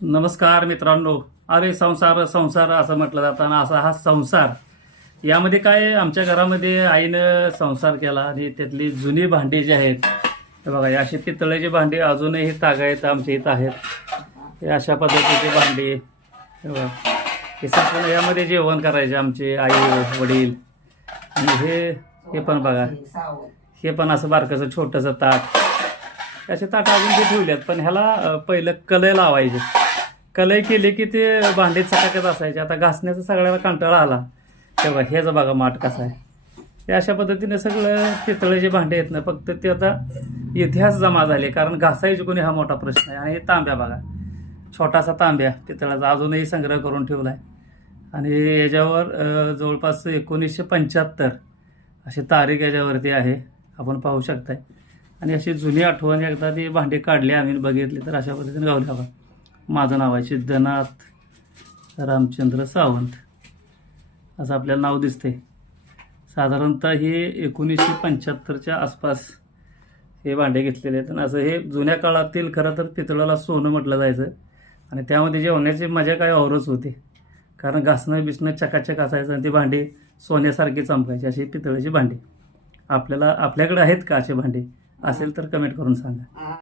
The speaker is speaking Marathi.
नमस्कार मित्रांनो. अरे संसार संसार असं म्हटलं जातं आणि असा हा संसार. यामध्ये काय आमच्या घरामध्ये आईनं संसार केला आणि त्यातली जुनी भांडी जी आहेत हे बघा, अशी पितळेची भांडी अजूनही तागायत आमच्या इथं आहेत. हे अशा पद्धतीचे भांडी हे बघा, हे संपूर्ण यामध्ये जेवण करायचे आमचे आई वडील. आणि हे पण बघा, हे पण असं बारकंसं छोटंसं ताट. असे ताट अजून ते ठेवलेत, पण ह्याला पहिलं कलई लावायचे. कलई केली की ते भांडे चकाकत असायचे. आता घासण्याचा सगळ्याला कंटाळा आला तेव्हा हेच बघा माठ कसा आहे. हे अशा पद्धतीने सगळं पितळेचे भांडे आहेत ना, फक्त ते आता इतिहास जमा झाले, कारण घासायचे कोणी हा मोठा प्रश्न आहे. आणि हे तांब्या बघा, छोटासा तांब्या पितळाचा अजूनही संग्रह करून ठेवला आहे. आणि याच्यावर जवळपास 1975 अशी तारीख याच्यावरती आहे, आपण पाहू शकताय. आणि अशी जुनी आठवण एकदा ती भांडी काढली आम्ही बघितली तर अशा पद्धतीने गावली. बघा, माझं नाव आहे सिद्धनाथ रामचंद्र सावंत असं आपल्याला नाव दिसतंय. साधारणतः हे 1975च्या आसपास हे भांडे घेतलेले आहेत. आणि असं हे जुन्या काळातील खरं तर पितळाला सोनं म्हटलं जायचं. आणि त्यामध्ये जेवण्याची मजा काय औरच होती, कारण घासणं बिसणं चकाचक असायचं आणि ती भांडी सोन्यासारखी चमकायची. अशी पितळेची भांडी आपल्याकडे आहेत का? असे भांडी असेल तर कमेंट करून सांगा.